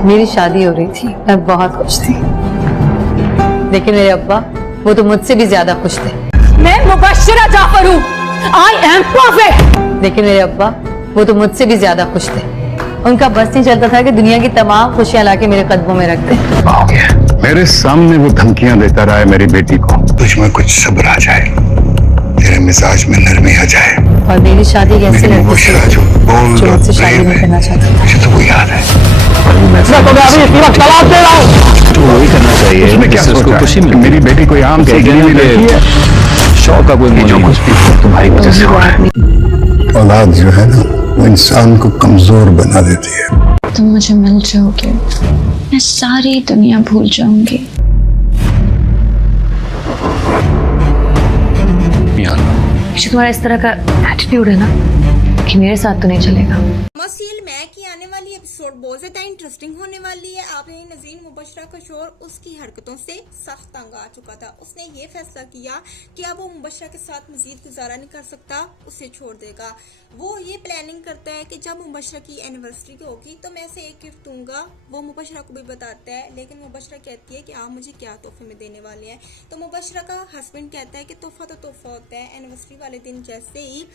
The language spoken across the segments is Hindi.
मेरी शादी हो रही थी, मैं बहुत खुश थी, लेकिन मेरे अब्बा वो तो मुझसे भी ज्यादा खुश थे। मैं मुबश्शिरा जाफर हूँ, आई एम परफेक्ट। लेकिन मेरे अब्बा वो तो मुझसे भी ज्यादा खुश थे। उनका बस नहीं चलता था कि दुनिया की तमाम खुशियां लाके मेरे कदमों में रख दे। मेरे सामने वो धमकियां देता रहा है मेरी बेटी को। तुझ में कुछ सब्र आ जाए, तेरे मिजाज में नरमी आ जाए। और मेरी शादी कैसे लड़की से जो मुझसे शादी नहीं करना चाहता था। मुझे तो वो याद है। मैं तुम्हें अभी इस वक्त तलाक दे रहा हूँ। तो वही करना चाहिए। उसमें क्या उसको सोचा खुशी है कि मिलती मेरी बेटी कोई आम सी गिरी हुई लड़की है। शौक का कोई जो कुछ भी हो तुम्हारी वजह से हो रहा है। औलाद जो है ना, वो इंसान को कमजोर बना देती है। तुम मुझे मिल जाओगे, मैं सारी दुनिया भूल जाऊंगी। मुझे तुम्हारा इस तरह का एटीट्यूड है ना कि मेरे साथ तो नहीं चलेगा। मसील मैं की आने वाली एपिसोड बहुत ज्यादा इंटरेस्टिंग होने वाली है। आपने नज़रीन मुबश्शरा का शोर उसकी हरकतों से सख्त तंग आ चुका था। उसने ये फैसला किया कि अब वो मुबश्शरा के साथ मजीद गुजारा नहीं कर सकता, उसे छोड़ देगा। वो ये प्लानिंग करता है कि जब मुबश्शरा की एनिवर्सरी होगी तो मैं इसे एक गिफ्ट दूंगा। वो मुबश्शरा को भी बताता है, लेकिन मुबश्शरा कहती है कि आप मुझे क्या तोहफे में देने वाले हैं। तो मुबश्शरा का हस्बैंड कहता है कि तोहफा तो तोहफा होता है। एनिवर्सरी वाले दिन जैसे ही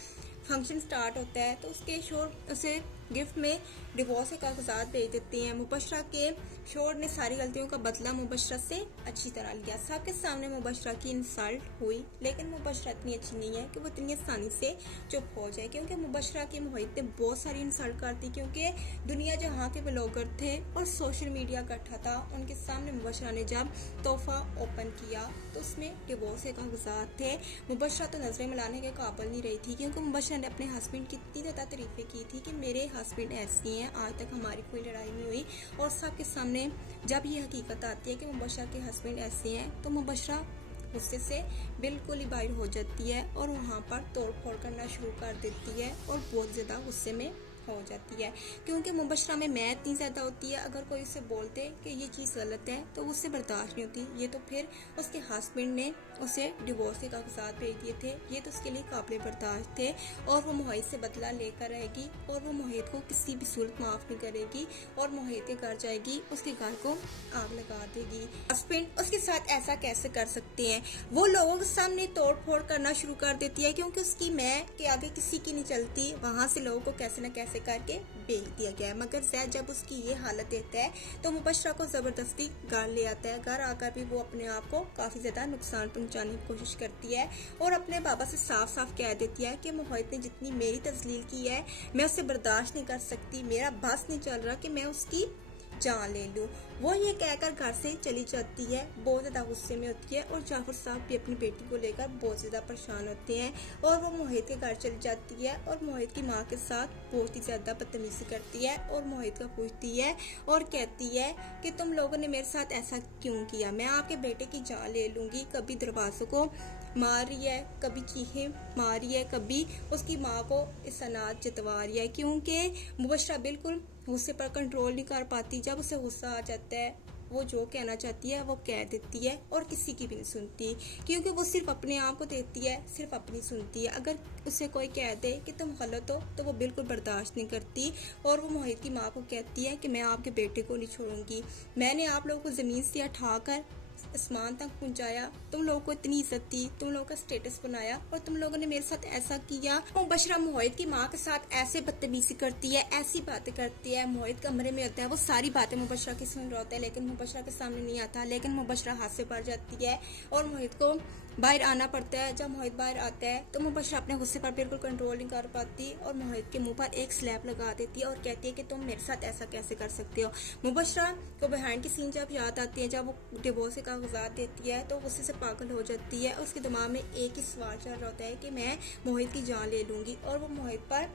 फंक्शन स्टार्ट होता है तो उसके शोर उसे गिफ्ट में डिवोर्स के कागजात भेज देते हैं। मुबश्शरा के शोर ने सारी गलतियों का बदला मुबश्शरा से अच्छी तरह लिया। सबके सामने मुबश्शरा की इंसल्ट हुई, लेकिन मुबश्शरा इतनी अच्छी नहीं है कि वो इतनी आसानी से चुप हो जाए, क्योंकि मुबश्शरा के मोहित ने बहुत सारी इंसल्ट कर दी। क्योंकि दुनिया जहाँ के व्लॉगर थे और सोशल मीडिया इकट्ठा था, उनके सामने मुबश्शरा ने जब तोहफा ओपन किया तो उसमें डिवोर्स के कागजात थे। मुबश्शरा तो नजरें मिलाने के काबिल नहीं रही थी, क्योंकि मुबश्शरा ने अपने हस्बैंड की इतनी ज़्यादा तारीफें की थी कि मेरे हस्बैंड ऐसी हैं, आज तक हमारी कोई लड़ाई नहीं हुई। और सबके सामने जब ये हकीकत आती है कि मुबश्शरा के हस्बैंड ऐसे हैं तो मुबश्शरा गुस्से से बिल्कुल ही बाहर हो जाती है और वहाँ पर तोड़ फोड़ करना शुरू कर देती है और बहुत ज़्यादा गुस्से में हो जाती है। क्योंकि मुबश्शरा में मैं इतनी ज़्यादा होती है, अगर कोई उसे बोलते कि ये चीज़ गलत है तो उससे बर्दाश्त नहीं होती। ये तो फिर उसके हस्बैंड ने उसे डिवोर्स के कागजात भेज दिए थे, ये तो उसके लिए काबिल बर्दाश्त थे। और वो मोहित से बदला लेकर रहेगी और वो मोहित को किसी भी सूरत माफ़ नहीं करेगी और मोहित के घर जाएगी, उसके घर को आग लगा देगी। हस्बैंड उसके साथ ऐसा कैसे कर सकते हैं? वो लोगों के सामने तोड़ फोड़ करना शुरू कर देती है, क्योंकि उसकी मैं के आगे किसी की नहीं चलती। वहाँ से लोगों को कैसे न कैसे करके बेच दिया गया है। मगर जैद जब उसकी ये हालत देता है तो मुबश्शरा को जबरदस्ती घर ले आता है। घर आकर भी वो अपने आप को काफी ज्यादा नुकसान पहुंचाने की कोशिश करती है और अपने बाबा से साफ साफ कह देती है कि मोहित ने जितनी मेरी तजलील की है मैं उससे बर्दाश्त नहीं कर सकती, मेरा बस नहीं चल रहा कि मैं उसकी जान ले लूँ। वो ये कहकर घर से चली जाती है, बहुत ज़्यादा गुस्से में होती है और जाफर साहब भी अपनी बेटी को लेकर बहुत ज़्यादा परेशान होते हैं। और वो मोहित के घर चली जाती है और मोहित की माँ के साथ बहुत ही ज़्यादा बदतमीजी करती है और मोहित का पूछती है और कहती है कि तुम लोगों ने मेरे साथ ऐसा क्यों किया, मैं आपके बेटे की जान ले लूँगी। कभी दरवाज़ों को मार रही है, कभी चीखें मार रही है, कभी उसकी माँ को इस अनाज जितवा रही है। क्योंकि मुबश्शरा बिल्कुल गुस्से पर कंट्रोल नहीं कर पाती। जब उसे गुस्सा आ जाता है वो जो कहना चाहती है वो कह देती है और किसी की भी नहीं सुनती, क्योंकि वो सिर्फ अपने आप को देती है, सिर्फ अपनी सुनती है। अगर उसे कोई कह दे कि तुम गलत हो तो वो बिल्कुल बर्दाश्त नहीं करती और वो मोहित की माँ को कहती है कि मैं आपके बेटे को नहीं छोड़ूंगी, मैंने आप लोगों को ज़मीन से उठाकर आसमान तक पहुंचाया, तुम लोगों को इतनी इज्जत दी, तुम लोगों का स्टेटस बनाया और तुम लोगों ने मेरे साथ ऐसा किया। मुबश्शरा मोहित की माँ के साथ ऐसे बदतमीजी करती है, ऐसी बातें करती है। मोहित कमरे में होता है, वो सारी बातें मुबश्शरा की सुन रहा होता है, लेकिन मुबश्शरा के सामने नहीं आता। लेकिन मुबश्शरा हाथ से भर जाती है और मोहित को बाहर आना पड़ता है। जब मोहित बाहर आता है तो मुबश्शरा अपने गुस्से पर बिल्कुल कंट्रोल नहीं कर पाती और मोहित के मुंह पर एक स्लैप लगा देती है और कहती है कि तुम मेरे साथ ऐसा कैसे कर सकते हो। मुबश्शरा को बिहाइंड की सीन जब याद आती है, जब वो डिवोर्स के कागजात देती है तो गुस्से से पागल हो जाती है। उसके दिमाग में एक ही सवाल चल रहा होता है कि मैं मोहित की जान ले लूँगी और वो मोहित पर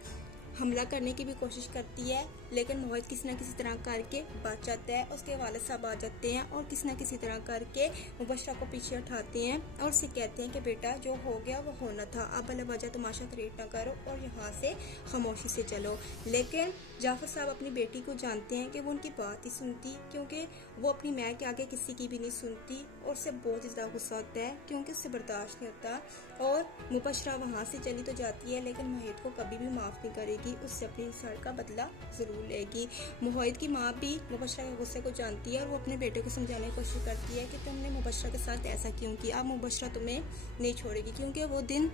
हमला करने की भी कोशिश करती है, लेकिन मोहित किसी न किसी तरह करके बच जाता है। उसके वालिद साहब आ जाते हैं और किसी न किसी तरह करके मुबश्शरा को पीछे उठाते हैं और उसे कहते हैं कि बेटा जो हो गया वो होना था, अब भला वजह तमाशा क्रिएट ना करो और यहाँ से खामोशी से चलो। लेकिन जाफर साहब अपनी बेटी को जानते हैं कि वो उनकी बात ही सुनती, क्योंकि वो अपनी माँ के आगे किसी की भी नहीं सुनती और उससे बहुत ज़्यादा गुस्सा होता है क्योंकि उससे बर्दाश्त नहीं होता। और मुबश्शरा वहाँ से चली तो जाती है, लेकिन मोहित को कभी भी माफ़ नहीं करेगी करेगी, उससे अपनी इंसल्ट का बदला ज़रूर लेगी। मोहित की माँ भी मुबशरा के गुस्से को जानती है और वो अपने बेटे को समझाने की कोशिश करती है कि तुमने मुबशरा के साथ ऐसा क्यों किया। अब मुबशरा तुम्हें नहीं छोड़ेगी क्योंकि वो दिन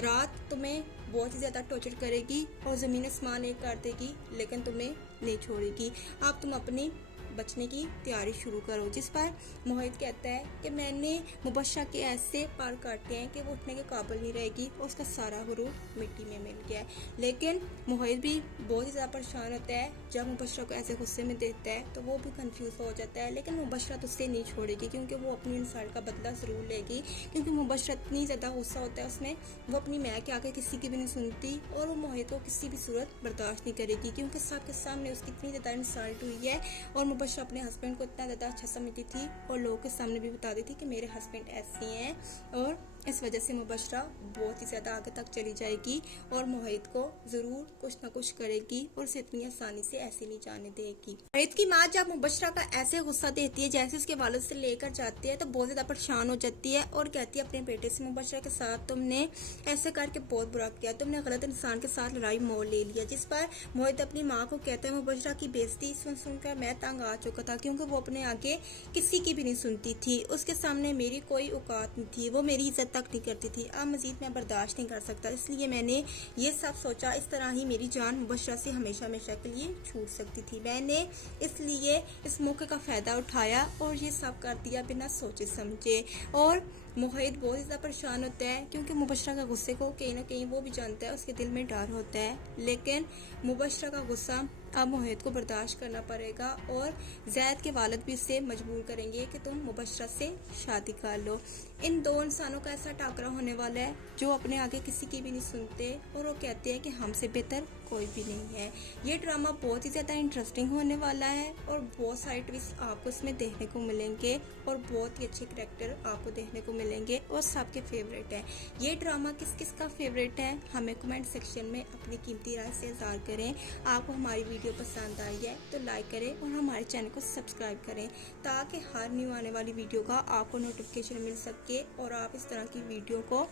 रात तुम्हें बहुत ही ज़्यादा टॉर्चर करेगी और ज़मीन आसमान एक कर देगी, लेकिन तुम्हें नहीं छोड़ेगी। अब तुम अपनी बचने की तैयारी शुरू करो। जिस पर मोहित कहता है कि मैंने मुबशरा के ऐसे पार काटे हैं कि वो उठने के काबिल नहीं रहेगी और उसका सारा गुरूर मिट्टी में मिल गया है। लेकिन मोहित भी बहुत ही ज़्यादा परेशान होता है। जब मुबशरा को ऐसे गुस्से में देता है तो वो भी कंफ्यूज हो जाता है, लेकिन मुबशरा तो उससे नहीं छोड़ेगी क्योंकि वो अपनी इंसल्ट का बदला ज़रूर लेगी। क्योंकि मुबशरा इतनी ज़्यादा गुस्सा होता है उसमें, वो अपनी माँ के आगे किसी की भी नहीं सुनती और वो मोहित को किसी भी सूरत बर्दाश्त नहीं करेगी क्योंकि सबके सामने उसकी इतनी ज़्यादा इंसल्ट हुई है। और मुबशरा अपने हस्बैंड को इतना ज़्यादा अच्छा समझती थी और लोगों के सामने भी बता देती कि मेरे हस्बैंड ऐसे हैं, और इस वजह से मुबशरा बहुत ही ज़्यादा आगे तक चली जाएगी और मोहित को ज़रूर कुछ ना कुछ करेगी और उसे इतनी आसानी से ऐसे नहीं जाने देगी। मोहित की माँ जब मुबशरा का ऐसे गुस्सा देती है जैसे उसके वालिद से लेकर जाती है तो बहुत ज़्यादा परेशान हो जाती है और कहती है अपने बेटे से, मुबशरा के साथ तुमने ऐसे करके बहुत बुरा किया, तुमने गलत इंसान के साथ लड़ाई मोल ले लिया। जिस पर मोहित अपनी माँ को कहता है मुबशरा की बेइज्जती सुनकर मैं तंग आ चुका था क्योंकि वो अपने आगे किसी की भी नहीं सुनती थी, उसके सामने मेरी कोई औकात नहीं थी, वो मेरी इज्जत तक नहीं करती थी। अब मजीद मैं बर्दाश्त नहीं कर सकता, इसलिए मैंने ये सब सोचा इस तरह ही मेरी जान मुबशरा से हमेशा हमेशा के लिए छूट सकती थी। मैंने इसलिए इस मौके का फ़ायदा उठाया और ये सब कर दिया बिना सोचे समझे। और मोहित बहुत ज़्यादा परेशान होता है क्योंकि मुबशरा का गुस्से को कहीं ना कहीं वो भी जानता है, उसके दिल में डर होता है, लेकिन मुबशरा का गुस्सा अब मोहित को बर्दाश्त करना पड़ेगा और जैद के वालिद भी उससे मजबूर करेंगे कि तुम मुबशरा से शादी कर लो। इन दो इंसानों का ऐसा टाकरा होने वाला है जो अपने आगे किसी की भी नहीं सुनते और वो कहते हैं कि हमसे बेहतर कोई भी नहीं है। ये ड्रामा बहुत ही ज़्यादा इंटरेस्टिंग होने वाला है और बहुत सारे ट्विस्ट आपको इसमें देखने को मिलेंगे और बहुत ही अच्छे करैक्टर आपको देखने को मिलेंगे और सबके फेवरेट है। ये ड्रामा किस किस का फेवरेट है हमें कमेंट सेक्शन में अपनी कीमती राय से इज़हार करें। आपको हमारी वीडियो पसंद आई है तो लाइक करें और हमारे चैनल को सब्सक्राइब करें ताकि हर न्यू आने वाली वीडियो का आपको नोटिफिकेशन मिल सके और आप इस तरह की वीडियो को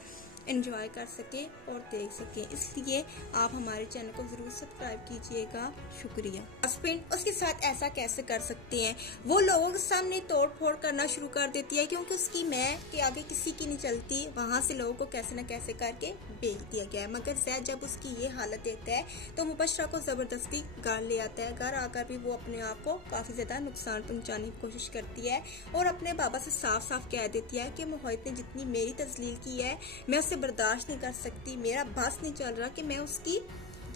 एंजॉय कर सके और देख सके। इसलिए आप हमारे चैनल को जरूर सब्सक्राइब कीजिएगा। शुक्रिया। हस्बैंड उसके साथ ऐसा कैसे कर सकते हैं? वो लोगों के सामने तोड़ फोड़ करना शुरू कर देती है क्योंकि उसकी मैं के आगे किसी की नहीं चलती। वहाँ से लोगों को कैसे न कैसे करके बेच दिया गया है। मगर जैद जब उसकी ये हालत देता है तो मुबशरा को जबरदस्ती घर ले आता है। घर आकर भी वो अपने आप को काफी ज्यादा नुकसान पहुँचाने की कोशिश करती है और अपने बाबा से साफ साफ कह देती है कि मोहित ने जितनी मेरी तजलील की है मैं उसे बर्दाश्त नहीं कर सकती, मेरा बस नहीं चल रहा कि मैं उसकी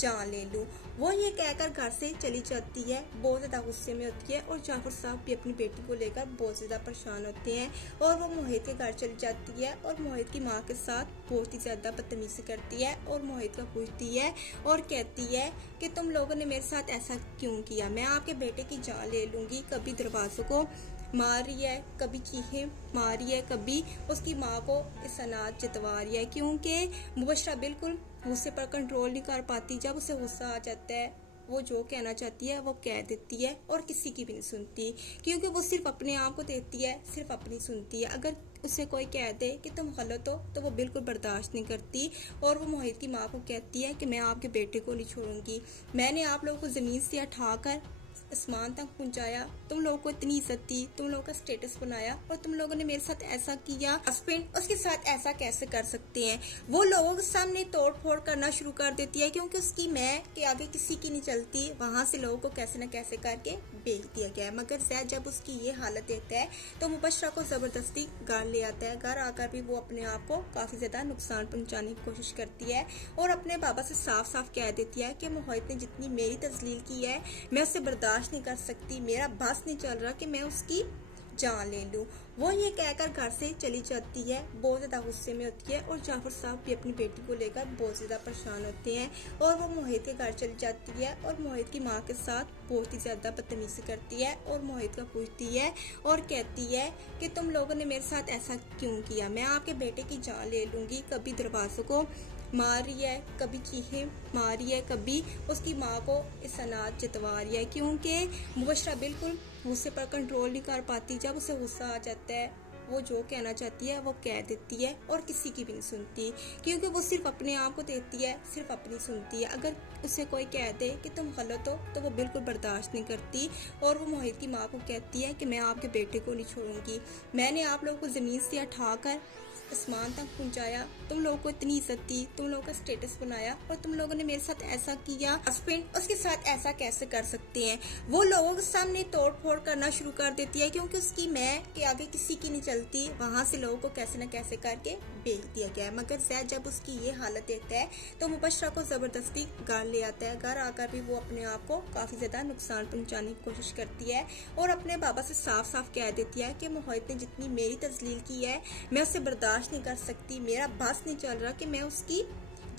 जान ले लूं। वो ये कहकर घर से चली जाती है, बहुत ज़्यादा गुस्से में होती है और जाफर साहब भी अपनी बेटी को लेकर बहुत ज़्यादा परेशान होते हैं और वो मोहित के घर चली जाती है और मोहित की माँ के साथ बहुत ही ज़्यादा बदतमीजी करती है और मोहित का पूछती है और कहती है कि तुम लोगों ने मेरे साथ ऐसा क्यों किया, मैं आपके बेटे की जान ले लूँगी। कभी दरवाज़ों को मार रही है, कभी चीखें मार रही है, कभी उसकी माँ को इस अनाज जितवा रही है क्योंकि मुबशरा बिल्कुल गुस्से पर कंट्रोल नहीं कर पाती। जब उसे गुस्सा आ जाता है वो जो कहना चाहती है वो कह देती है और किसी की भी नहीं सुनती क्योंकि वो सिर्फ अपने आप को देती है, सिर्फ अपनी सुनती है। अगर उसे कोई कह दे कि तुम गलत हो तो वो बिल्कुल बर्दाश्त नहीं करती और वो मोहित की माँ को कहती है कि मैं आपके बेटे को नहीं छोड़ूंगी। मैंने आप लोगों को ज़मीन से उठाकर आसमान तक पहुंचाया, तुम लोगों को इतनी इज्जत दी, तुम लोगों का स्टेटस बनाया और तुम लोगों ने मेरे साथ ऐसा किया। हस्बैंड उसके साथ ऐसा कैसे कर सकते हैं? वो लोगों के सामने तोड़ फोड़ करना शुरू कर देती है क्योंकि उसकी मैं के आगे किसी की नहीं चलती। वहाँ से लोगों को कैसे न कैसे करके बेच दिया गया है। मगर जैद जब उसकी ये हालत देता है तो मुबशरा को जबरदस्ती घर ले आता है। घर आकर भी वो अपने आप को काफी ज्यादा नुकसान पहुंचाने की कोशिश करती है और अपने बाबा से साफ साफ कह देती है कि मोहित ने जितनी मेरी तजलील की है मैं उसे बर्दाश्त नहीं कर सकती, मेरा बस नहीं चल रहा कि मैं उसकी जान ले लूं। वो ये कहकर घर से चली जाती है, बहुत ज़्यादा गुस्से में होती है और जाफर साहब भी अपनी बेटी को लेकर बहुत ज़्यादा परेशान होते हैं और वो मोहित के घर चली जाती है और मोहित की माँ के साथ बहुत ही ज़्यादा बदतमीजी करती है और मोहित का पूछती है और कहती है कि तुम लोगों ने मेरे साथ ऐसा क्यों किया, मैं आपके बेटे की जान ले लूँगी। कभी दरवाज़ों को मार रही है, कभी चीखें मार रही है, कभी उसकी माँ को इस अनाज जितवा रही है क्योंकि मुबशरा बिल्कुल गुस्से पर कंट्रोल नहीं कर पाती। जब उसे गुस्सा आ जाता है वो जो कहना चाहती है वो कह देती है और किसी की भी नहीं सुनती, क्योंकि वो सिर्फ अपने आप को देती है, सिर्फ अपनी सुनती है। अगर उसे कोई कह दे कि तुम गलत हो तो वो बिल्कुल बर्दाश्त नहीं करती और वो मोहित की माँ को कहती है कि मैं आपके बेटे को नहीं छोड़ूंगी। मैंने आप लोगों को ज़मीन से उठाकर आसमान तक पहुंचाया, तुम लोगों को इतनी इज्जत दी, तुम लोगों का स्टेटस बनाया और तुम लोगों ने मेरे साथ ऐसा किया। हस्बैंड उसके साथ ऐसा कैसे कर सकते हैं? वो लोगों के सामने तोड़ फोड़ करना शुरू कर देती है, क्योंकि उसकी मैं के आगे किसी की नहीं चलती। वहां से लोगों को कैसे न कैसे करके बेच दिया गया है। मगर जैद जब उसकी ये हालत देखता है तो मुबशरा को जबरदस्ती घर ले आता है। घर आकर भी वो अपने आप को काफी ज्यादा नुकसान पहुंचाने की कोशिश करती है और अपने बाबा से साफ साफ कह देती है कि मोहित ने जितनी मेरी तजलील की है मैं उससे बर्दाश्त नहीं कर सकती, मेरा बस नहीं चल रहा कि मैं उसकी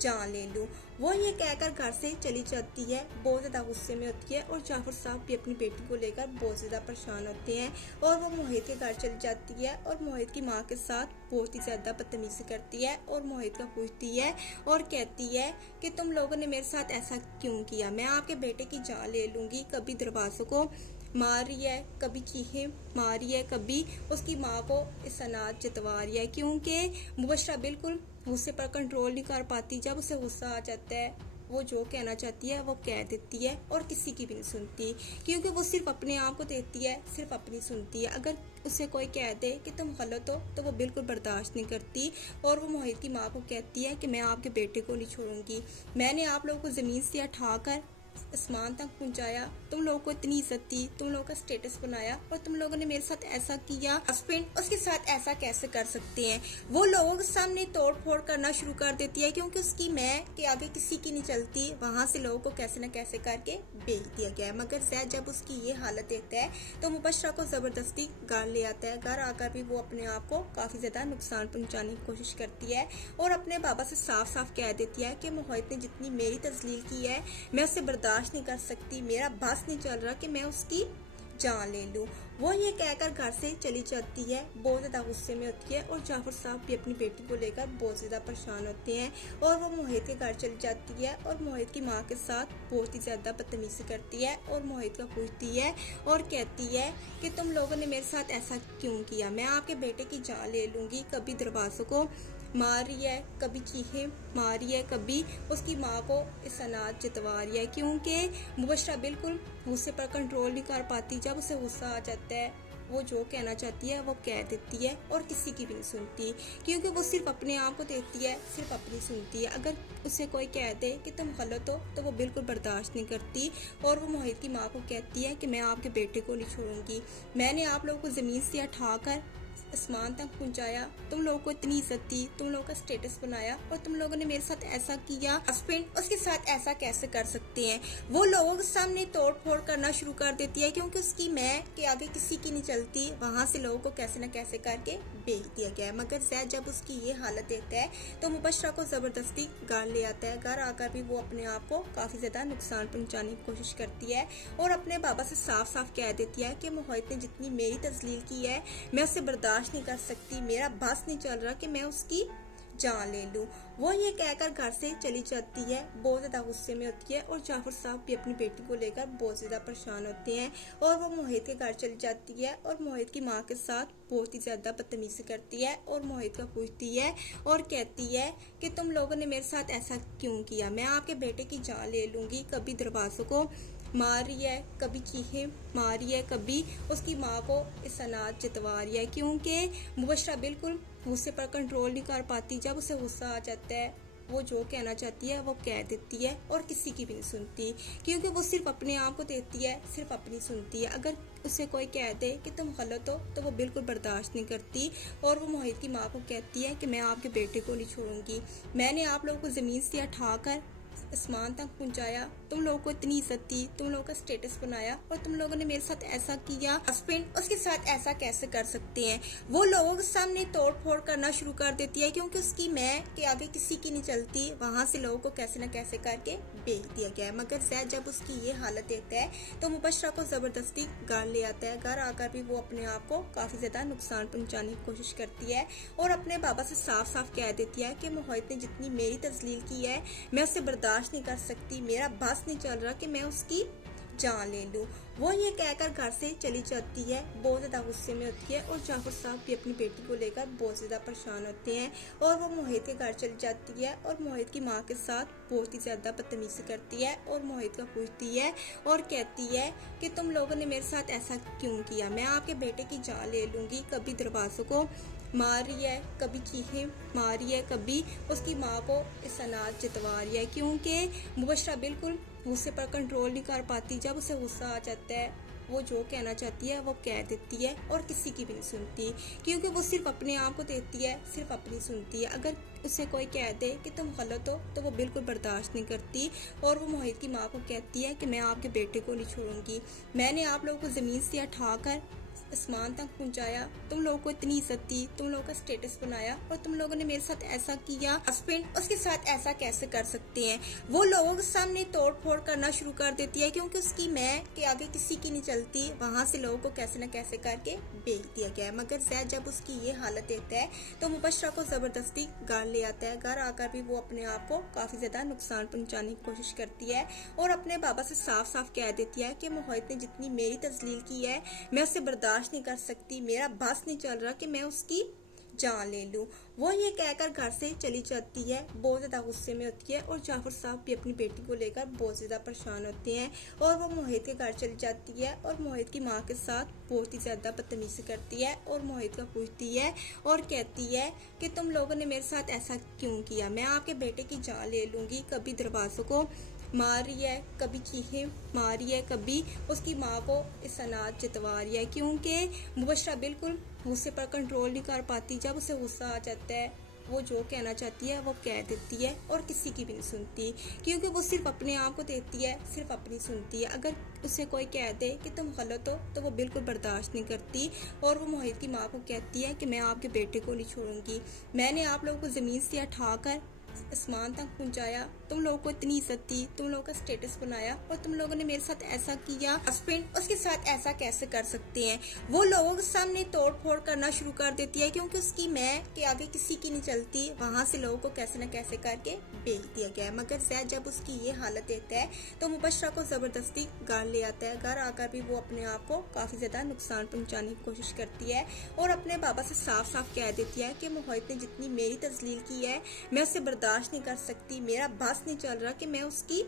जान ले लूं। वो ये कहकर घर से चली जाती है, बहुत ज्यादा गुस्से में होती है और जाफर साहब भी अपनी बेटी को लेकर बहुत ज्यादा परेशान होते हैं और वो मोहित के घर चली जाती है और मोहित की माँ के साथ बहुत ही ज्यादा बदतमीजी करती है और मोहित का पूछती है और कहती है कि तुम लोगों ने मेरे साथ ऐसा क्यों किया, मैं आपके बेटे की जान ले लूंगी। कभी दरवाजों को मार रही है, कभी चीखें मार रही है, कभी उसकी माँ को इस अनाज जितवा रही है, क्योंकि मुबशरा बिल्कुल गुस्से पर कंट्रोल नहीं कर पाती। जब उसे गुस्सा आ जाता है वो जो कहना चाहती है वो कह देती है और किसी की भी नहीं सुनती, क्योंकि वो सिर्फ अपने आप को देती है, सिर्फ अपनी सुनती है। अगर उसे कोई कह दे कि तुम गलत हो तो वो बिल्कुल बर्दाश्त नहीं करती और वो मोहित की माँ को कहती है कि मैं आपके बेटे को नहीं छोड़ूंगी। मैंने आप लोगों को ज़मीन से उठाकर आसमान तक पहुंचाया, तुम लोगों को इतनी इज्जत दी, तुम लोगों का स्टेटस बनाया और तुम लोगों ने मेरे साथ ऐसा किया। हस्बैंड उसके साथ ऐसा कैसे कर सकते हैं? वो लोगों के सामने तोड़ फोड़ करना शुरू कर देती है, क्योंकि उसकी मैं के आगे किसी की नहीं चलती। वहां से लोगों को कैसे न कैसे करके बेच दिया गया है। मगर जैद जब उसकी ये हालत देखता है तो मुबशरा को जबरदस्ती घर ले आता है। घर आकर भी वो अपने आप को काफी ज्यादा नुकसान पहुंचाने की कोशिश करती है और अपने बाबा से साफ साफ कह देती है कि मोहित ने जितनी मेरी तजलील की है मैं उससे बर्दाश्त नहीं कर सकती, मेरा बस नहीं चल रहा कि मैं उसकी जान ले लूं। वो ये कहकर घर से चली जाती है, बहुत ज्यादा गुस्से में होती है और जाफर साहब भी अपनी बेटी को लेकर बहुत ज्यादा परेशान होते हैं और वो मोहित के घर चली जाती है और मोहित की माँ के साथ बहुत ही ज्यादा बदतमीजी करती है और मोहित का पूछती है और कहती है कि तुम लोगों ने मेरे साथ ऐसा क्यों किया, मैं आपके बेटे की जान ले लूंगी। कभी दरवाजों को मार रही है, कभी चीखें मार रही है, कभी उसकी माँ को इस अनाज जितवा रही है, क्योंकि मुबशरा बिल्कुल गुस्से पर कंट्रोल नहीं कर पाती। जब उसे गुस्सा आ जाता है वो जो कहना चाहती है वो कह देती है और किसी की भी नहीं सुनती, क्योंकि वो सिर्फ अपने आप को देती है, सिर्फ अपनी सुनती है। अगर उसे कोई कह दे कि तुम गलत हो तो वो बिल्कुल बर्दाश्त नहीं करती और वो मोहित की माँ को कहती है कि मैं आपके बेटे को नहीं छोड़ूंगी। मैंने आप लोगों को ज़मीन से उठाकर आसमान तक पहुंचाया, तुम लोगों को इतनी इज्जत दी, तुम लोगों का स्टेटस बनाया और तुम लोगों ने मेरे साथ ऐसा किया। हस्बैंड उसके साथ ऐसा कैसे कर सकते हैं? वो लोगों के सामने तोड़ फोड़ करना शुरू कर देती है, क्योंकि उसकी मैं के आगे किसी की नहीं चलती। वहां से लोगों को कैसे न कैसे करके बेच दिया गया है। मगर जैद जब उसकी ये हालत देखता है तो मुबशरा को जबरदस्ती घर ले आता है। घर आकर भी वो अपने आप को काफी ज्यादा नुकसान पहुंचाने की कोशिश करती है और अपने बाबा से साफ साफ कह देती है कि मोहित ने जितनी मेरी तजलील की है मैं उससे बर्दाश्त नहीं कर सकती, मेरा बस नहीं चल रहा कि मैं उसकी जान ले लूं। वो ये कहकर घर से चली जाती है, बहुत ज्यादा गुस्से में होती है और जाफर साहब भी अपनी बेटी को लेकर बहुत ज्यादा परेशान होते हैं और वो मोहित के घर चली जाती है और मोहित की माँ के साथ बहुत ही ज्यादा बदतमीजी करती है और मोहित का पूछती है और कहती है कि तुम लोगों ने मेरे साथ ऐसा क्यों किया, मैं आपके बेटे की जान ले लूंगी। कभी दरवाजों को मार रही है, कभी चीखें मार रही है, कभी उसकी माँ को इस अनाज जितवा रही है, क्योंकि मुबशरा बिल्कुल गुस्से पर कंट्रोल नहीं कर पाती। जब उसे गुस्सा आ जाता है वो जो कहना चाहती है वो कह देती है और किसी की भी नहीं सुनती, क्योंकि वो सिर्फ अपने आप को देती है, सिर्फ अपनी सुनती है। अगर उसे कोई कह दे कि तुम गलत हो तो वो बिल्कुल बर्दाश्त नहीं करती और वो मोहित की माँ को कहती है कि मैं आपके बेटे को नहीं छोड़ूंगी। मैंने आप लोगों को ज़मीन से उठाकर आसमान तक पहुंचाया, तुम लोगों को इतनी इज्जत दी, तुम लोगों का स्टेटस बनाया और तुम लोगों ने मेरे साथ ऐसा किया। हस्बैंड उसके साथ ऐसा कैसे कर सकते हैं? वो लोगों के सामने तोड़ फोड़ करना शुरू कर देती है, क्योंकि उसकी मैं के आगे किसी की नहीं चलती। वहां से लोगों को कैसे न कैसे करके बेच दिया गया है। मगर जैद जब उसकी ये हालत देखता है तो मुबशरा को जबरदस्ती घर ले आता है। घर आकर भी वो अपने आप को काफी ज्यादा नुकसान पहुंचाने की कोशिश करती है और अपने बाबा से साफ साफ कह देती है कि मोहित ने जितनी मेरी तजलील की है मैं उससे बर्दाश्त नहीं कर सकती, मेरा बस नहीं चल रहा कि मैं उसकी जान ले लूं। वो ये कहकर घर से चली जाती है, बहुत ज़्यादा गुस्से में होती है और जाफर साहब भी अपनी बेटी को लेकर बहुत ज़्यादा परेशान होते हैं और वो मोहित के घर चली जाती है और मोहित की माँ के साथ बहुत ही ज़्यादा बदतमीजी करती है और मोहित को पूछती है और कहती है कि तुम लोगों ने मेरे साथ ऐसा क्यों किया, मैं आपके बेटे की जान ले लूँगी। कभी दरवाज़ों को मार रही है, कभी चीखें मार रही है, कभी उसकी माँ को इस अनाज जितवा रही है, क्योंकि मुबशरा बिल्कुल गुस्से पर कंट्रोल नहीं कर पाती। जब उसे गुस्सा आ जाता है, वो जो कहना चाहती है वो कह देती है और किसी की भी नहीं सुनती, क्योंकि वो सिर्फ अपने आप को देती है, सिर्फ अपनी सुनती है। अगर उसे कोई कह दे कि तुम गलत हो तो वो बिल्कुल बर्दाश्त नहीं करती और वो मोहित की माँ को कहती है कि मैं आपके बेटे को नहीं छोड़ूंगी। मैंने आप लोगों को ज़मीन से उठाकर आसमान तक पहुंचाया, तुम लोगों को इतनी इज्जत दी, तुम लोगों का स्टेटस बनाया और तुम लोगों ने मेरे साथ ऐसा किया। हस्बैंड उसके साथ ऐसा कैसे कर सकते हैं? वो लोगों के सामने तोड़ फोड़ करना शुरू कर देती है, क्योंकि उसकी मैं के आगे किसी की नहीं चलती। वहां से लोगों को कैसे न कैसे करके बेच दिया गया है। मगर जैद जब उसकी ये हालत देखता है तो मुबशरा को जबरदस्ती घर ले आता है। घर आकर भी वो अपने आप को काफी ज्यादा नुकसान पहुंचाने की कोशिश करती है और अपने बाबा से साफ साफ कह देती है कि मोहित ने जितनी मेरी तजलील की है मैं उसे बर्दाश्त नहीं कर सकती, मेरा बस नहीं चल रहा कि मैं उसकी जान ले लूं। वो ये कहकर घर से चली जाती है, बहुत ज्यादा गुस्से में होती है और जाफर साहब भी अपनी बेटी को लेकर बहुत ज्यादा परेशान होते हैं और वो मोहित के घर चली जाती है और मोहित की माँ के साथ बहुत ही ज्यादा बदतमीजी करती है और मोहित को पूछती है और कहती है कि तुम लोगों ने मेरे साथ ऐसा क्यों किया, मैं आपके बेटे की जान ले लूंगी। कभी दरवाजों को मार रही है, कभी चीखें मार रही है, कभी उसकी माँ को इस अनाज जितवा रही है, क्योंकि मुबशरा बिल्कुल गुस्से पर कंट्रोल नहीं कर पाती। जब उसे गुस्सा आ जाता है, वो जो कहना चाहती है वो कह देती है और किसी की भी नहीं सुनती, क्योंकि वो सिर्फ अपने आप को देती है, सिर्फ अपनी सुनती है। अगर उसे कोई कह दे कि तुम गलत हो तो वो बिल्कुल बर्दाश्त नहीं करती और वो मोहित की माँ को कहती है कि मैं आपके बेटे को नहीं छोड़ूंगी। मैंने आप लोगों को ज़मीन से उठाकर आसमान तक पहुंचाया, तुम लोगों को इतनी इज्जत दी, तुम लोगों का स्टेटस बनाया और तुम लोगों ने मेरे साथ ऐसा किया। हस्बैंड उसके साथ ऐसा कैसे कर सकते हैं? वो लोगों के सामने तोड़ फोड़ करना शुरू कर देती है, क्योंकि उसकी मैं के आगे किसी की नहीं चलती। वहां से लोगों को कैसे न कैसे करके बेच दिया गया है। मगर जैद जब उसकी ये हालत देखता है तो मुबशरा को जबरदस्ती घर ले आता है। घर आकर भी वो अपने आप को काफी ज्यादा नुकसान पहुंचाने की कोशिश करती है और अपने बाबा से साफ साफ कह देती है कि मोहित ने जितनी मेरी तजलील की है मैं उसे बर्दाश्त नहीं कर सकती, मेरा बस नहीं चल रहा कि मैं उसकी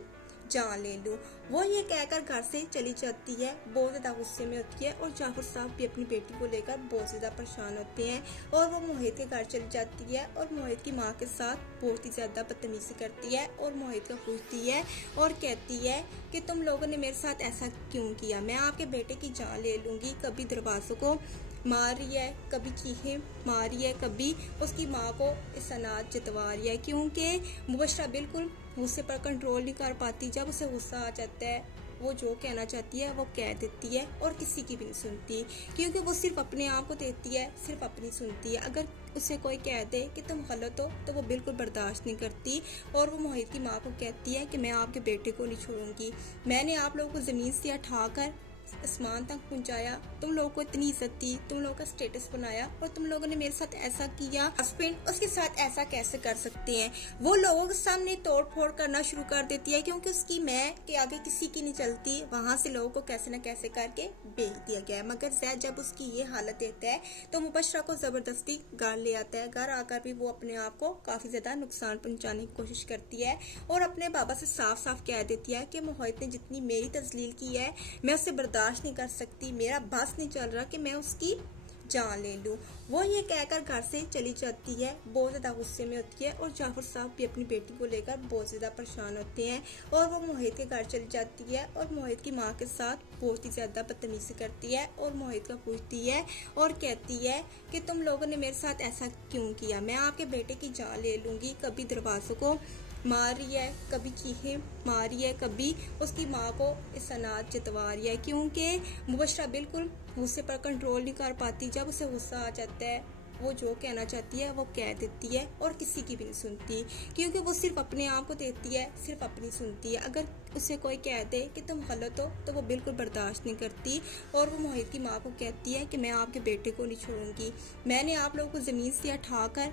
जान ले लूं। वो ये कहकर घर से चली जाती है, बहुत ज्यादा गुस्से में होती है और जाफर साहब भी अपनी बेटी को लेकर बहुत ज्यादा परेशान होते हैं और वो मोहित के घर चली जाती है और मोहित की माँ के साथ बहुत ही ज्यादा बदतमीजी करती है और मोहित को पूछती है और कहती है कि तुम लोगों ने मेरे साथ ऐसा क्यों किया, मैं आपके बेटे की जान ले लूंगी। कभी दरवाजों को मार रही है, कभी चीखें मार रही है, कभी उसकी माँ को इस अनाज जितवा रही है, क्योंकि मुबशरा बिल्कुल गुस्से पर कंट्रोल नहीं कर पाती। जब उसे गुस्सा आ जाता है, वो जो कहना चाहती है वो कह देती है और किसी की भी नहीं सुनती, क्योंकि वो सिर्फ अपने आप को देती है, सिर्फ अपनी सुनती है। अगर उसे कोई कह दे कि तुम गलत हो तो वो बिल्कुल बर्दाश्त नहीं करती और वो मोहित की माँ को कहती है कि मैं आपके बेटे को नहीं छोड़ूंगी। मैंने आप लोगों को ज़मीन से उठाकर आसमान तक पहुंचाया, तुम लोगों को इतनी इज्जत दी, तुम लोगों का स्टेटस बनाया और तुम लोगों ने मेरे साथ ऐसा किया। हस्बैंड उसके साथ ऐसा कैसे कर सकते हैं? वो लोगों के सामने तोड़ फोड़ करना शुरू कर देती है, क्योंकि उसकी मैं के आगे किसी की नहीं चलती। वहां से लोगों को कैसे न कैसे करके बेच दिया गया है। मगर जैद जब उसकी ये हालत देखता है तो मुबशरा को जबरदस्ती घर ले आता है। घर आकर भी वो अपने आप को काफी ज्यादा नुकसान पहुंचाने की कोशिश करती है और अपने बाबा से साफ साफ कह देती है कि मोहित ने जितनी मेरी तजलील की है मैं उसे बर्दाश्त नहीं कर सकती, मेरा बस नहीं चल रहा कि मैं उसकी जान ले लूं। वो ये कहकर घर से चली जाती है, बहुत ज्यादा गुस्से में होती है और जाफर साहब भी अपनी बेटी को लेकर बहुत ज्यादा परेशान होते हैं और वो मोहित के घर चली जाती है और मोहित की माँ के साथ बहुत ही ज्यादा बदतमीजी करती है और मोहित को पूछती है और कहती है कि तुम लोगों ने मेरे साथ ऐसा क्यों किया, मैं आपके बेटे की जान ले लूंगी। कभी दरवाजों को मार रही है, कभी चीखें मार रही है, कभी उसकी माँ को इस अनाज जितवा रही है, क्योंकि मुबशरा बिल्कुल गुस्से पर कंट्रोल नहीं कर पाती। जब उसे गुस्सा आ जाता है, वो जो कहना चाहती है वो कह देती है और किसी की भी नहीं सुनती, क्योंकि वो सिर्फ अपने आप को देती है, सिर्फ अपनी सुनती है। अगर उसे कोई कह दे कि तुम गलत हो तो वो बिल्कुल बर्दाश्त नहीं करती और वो मोहित की माँ को कहती है कि मैं आपके बेटे को नहीं छोड़ूंगी। मैंने आप लोगों को ज़मीन से उठाकर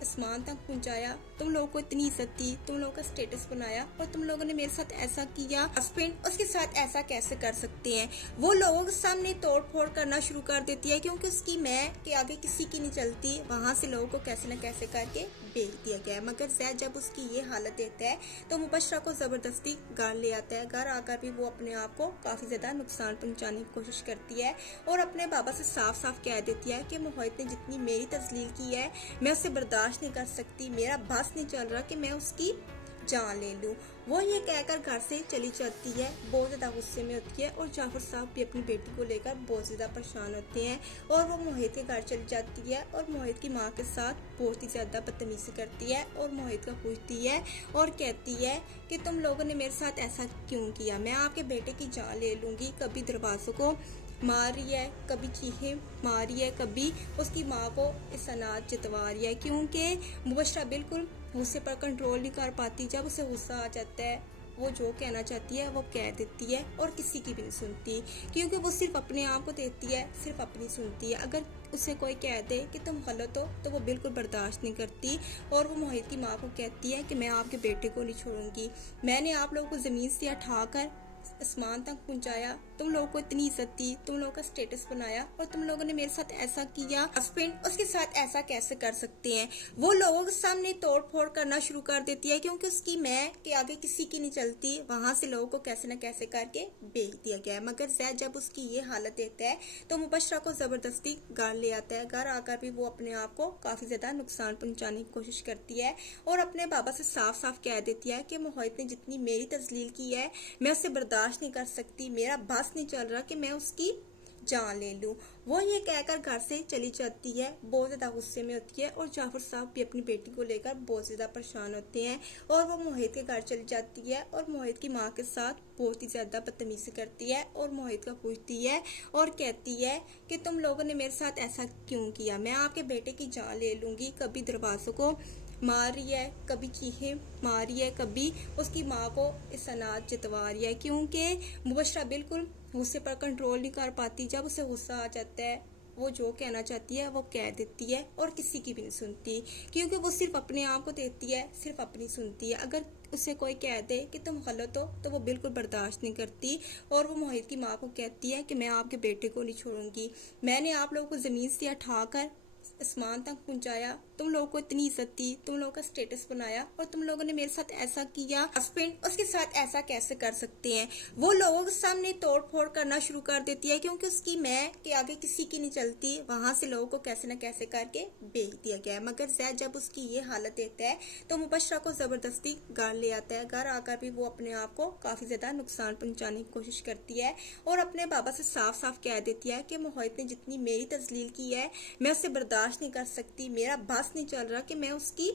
आसमान तक पहुंचाया, तुम लोगों को इतनी इज्जत दी, तुम लोगों का स्टेटस बनाया और तुम लोगों ने मेरे साथ ऐसा किया। हस्बैंड उसके साथ ऐसा कैसे कर सकते हैं? वो लोगों के सामने तोड़ फोड़ करना शुरू कर देती है क्योंकि उसकी मैं के आगे किसी की नहीं चलती। वहां से लोगों को कैसे न कैसे करके बेच दिया गया। मगर जैद जब उसकी ये हालत देता है तो मुबशरा को जबरदस्ती घर ले आता है। घर आकर भी वो अपने आप को काफी ज्यादा नुकसान पहुंचाने की कोशिश करती है और अपने बाबा से साफ साफ कह देती है कि मोहित ने जितनी मेरी तजलील की है मैं उसे बर्दाश्त नहीं कर सकती। मेरा बस नहीं चल रहा कि मैं उसकी जान ले लूं। वो ये कहकर घर से चली जाती है। बहुत ज्यादा गुस्से में होती है और जाफर साहब भी अपनी बेटी को लेकर बहुत ज्यादा परेशान होते हैं और वो मोहित के घर चली जाती है और मोहित की माँ के साथ बहुत ही ज्यादा बदतमीजी करती है और मोहित को पूछती है और कहती है कि तुम लोगों ने मेरे साथ ऐसा क्यों किया? मैं आपके बेटे की जान ले लूंगी। कभी दरवाजों को मार रही है, कभी चीखे मार रही है, कभी उसकी माँ को इस अनाज जितवा रही है क्योंकि मुबशरा बिल्कुल गुस्से पर कंट्रोल नहीं कर पाती। जब उसे गुस्सा आ जाता है वो जो कहना चाहती है वो कह देती है और किसी की भी नहीं सुनती क्योंकि वो सिर्फ अपने आप को देती है, सिर्फ अपनी सुनती है। अगर उसे कोई कह दे कि तुम गलत हो तो वो बिल्कुल बर्दाश्त नहीं करती और वो मोहित की माँ को कहती है कि मैं आपके बेटे को नहीं छोड़ूंगी। मैंने आप लोगों को जमीन से उठाकर आसमान तक पहुंचाया, तुम लोगों को इतनी इज्जत दी, तुम लोगों का स्टेटस बनाया और तुम लोगों ने मेरे साथ ऐसा किया। हस्बैंड उसके साथ ऐसा कैसे कर सकते हैं? वो लोगों के सामने तोड़ फोड़ करना शुरू कर देती है क्योंकि उसकी मैं के आगे किसी की नहीं चलती। वहां से लोगों को कैसे न कैसे करके बेच दिया गया। मगर जैद जब उसकी ये हालत देता है तो मुबशरा को जबरदस्ती घर ले आता है। घर आकर भी वो अपने आप को काफी ज्यादा नुकसान पहुंचाने की कोशिश करती है और अपने बाबा से साफ साफ कह देती है कि मोहित ने जितनी मेरी तजलील की है मैं उसे बर्दाश्त नहीं कर सकती। मेरा बस नहीं चल रहा कि मैं उसकी जान ले लूं। वो ये कहकर घर से चली जाती है। बहुत ज्यादा गुस्से में होती है और जाफर साहब भी अपनी बेटी को लेकर बहुत ज्यादा परेशान होते हैं और वो मोहित के घर चली जाती है और मोहित की माँ के साथ बहुत ही ज्यादा बदतमीजी करती है और मोहित को पूछती है और कहती है कि तुम लोगों ने मेरे साथ ऐसा क्यों किया? मैं आपके बेटे की जान ले लूंगी। कभी दरवाजों को मार रही है, कभी चीखे मार रही है, कभी उसकी माँ को इस अनाज जितवा रही है क्योंकि मुबशरा बिल्कुल गुस्से पर कंट्रोल नहीं कर पाती। जब उसे गुस्सा आ जाता है वो जो कहना चाहती है वो कह देती है और किसी की भी नहीं सुनती क्योंकि वो सिर्फ अपने आप को देती है, सिर्फ अपनी सुनती है। अगर उसे कोई कह दे कि तुम गलत हो तो वो बिल्कुल बर्दाश्त नहीं करती और वो मोहित की माँ को कहती है कि मैं आपके बेटे को नहीं छोड़ूंगी। मैंने आप लोगों को जमीन से उठाकर आसमान तक पहुंचाया, तुम लोगों को इतनी इज्जत दी, तुम लोगों का स्टेटस बनाया और तुम लोगों ने मेरे साथ ऐसा किया। हस्बैंड उसके साथ ऐसा कैसे कर सकते हैं? वो लोगों के सामने तोड़ फोड़ करना शुरू कर देती है क्योंकि उसकी मैं के आगे किसी की नहीं चलती। वहां से लोगों को कैसे न कैसे करके बेच दिया गया। मगर जैद जब उसकी ये हालत देता है तो मुबशरा को जबरदस्ती घर ले आता है। घर आकर भी वो अपने आप को काफी ज्यादा नुकसान पहुंचाने की कोशिश करती है और अपने बाबा से साफ साफ कह देती है कि मोहित ने जितनी मेरी तजलील की है मैं उसे बर्दाश्त नहीं कर सकती। मेरा बस नहीं चल रहा कि मैं उसकी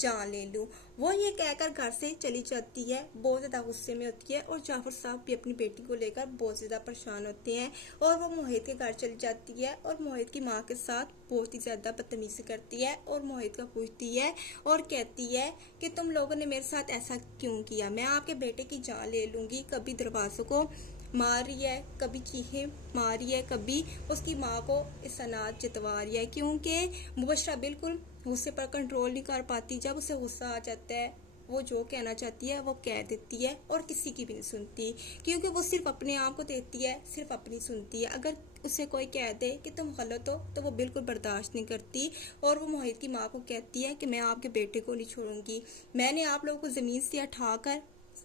जान ले लूं। वो ये कहकर घर से चली जाती है। बहुत ज्यादा गुस्से में होती है और जाफर साहब भी अपनी बेटी को लेकर बहुत ज्यादा परेशान होते हैं और वो मोहित के घर चली जाती है और मोहित की माँ के साथ बहुत ही ज्यादा बदतमीजी करती है और मोहित को पूछती है और कहती है कि तुम लोगों ने मेरे साथ ऐसा क्यों किया? मैं आपके बेटे की जान ले लूंगी। कभी दरवाजों को मार रही है, कभी चीखे मार रही है, कभी उसकी माँ को इस अनाज जितवा रही है क्योंकि मुबशरा बिल्कुल गुस्से पर कंट्रोल नहीं कर पाती। जब उसे गुस्सा आ जाता है वो जो कहना चाहती है वो कह देती है और किसी की भी नहीं सुनती क्योंकि वो सिर्फ अपने आप को देती है, सिर्फ अपनी सुनती है। अगर उसे कोई कह दे कि तुम गलत हो तो वो बिल्कुल बर्दाश्त नहीं करती और वो मोहित की माँ को कहती है कि मैं आपके बेटे को नहीं छोड़ूंगी। मैंने आप लोगों को जमीन से उठाकर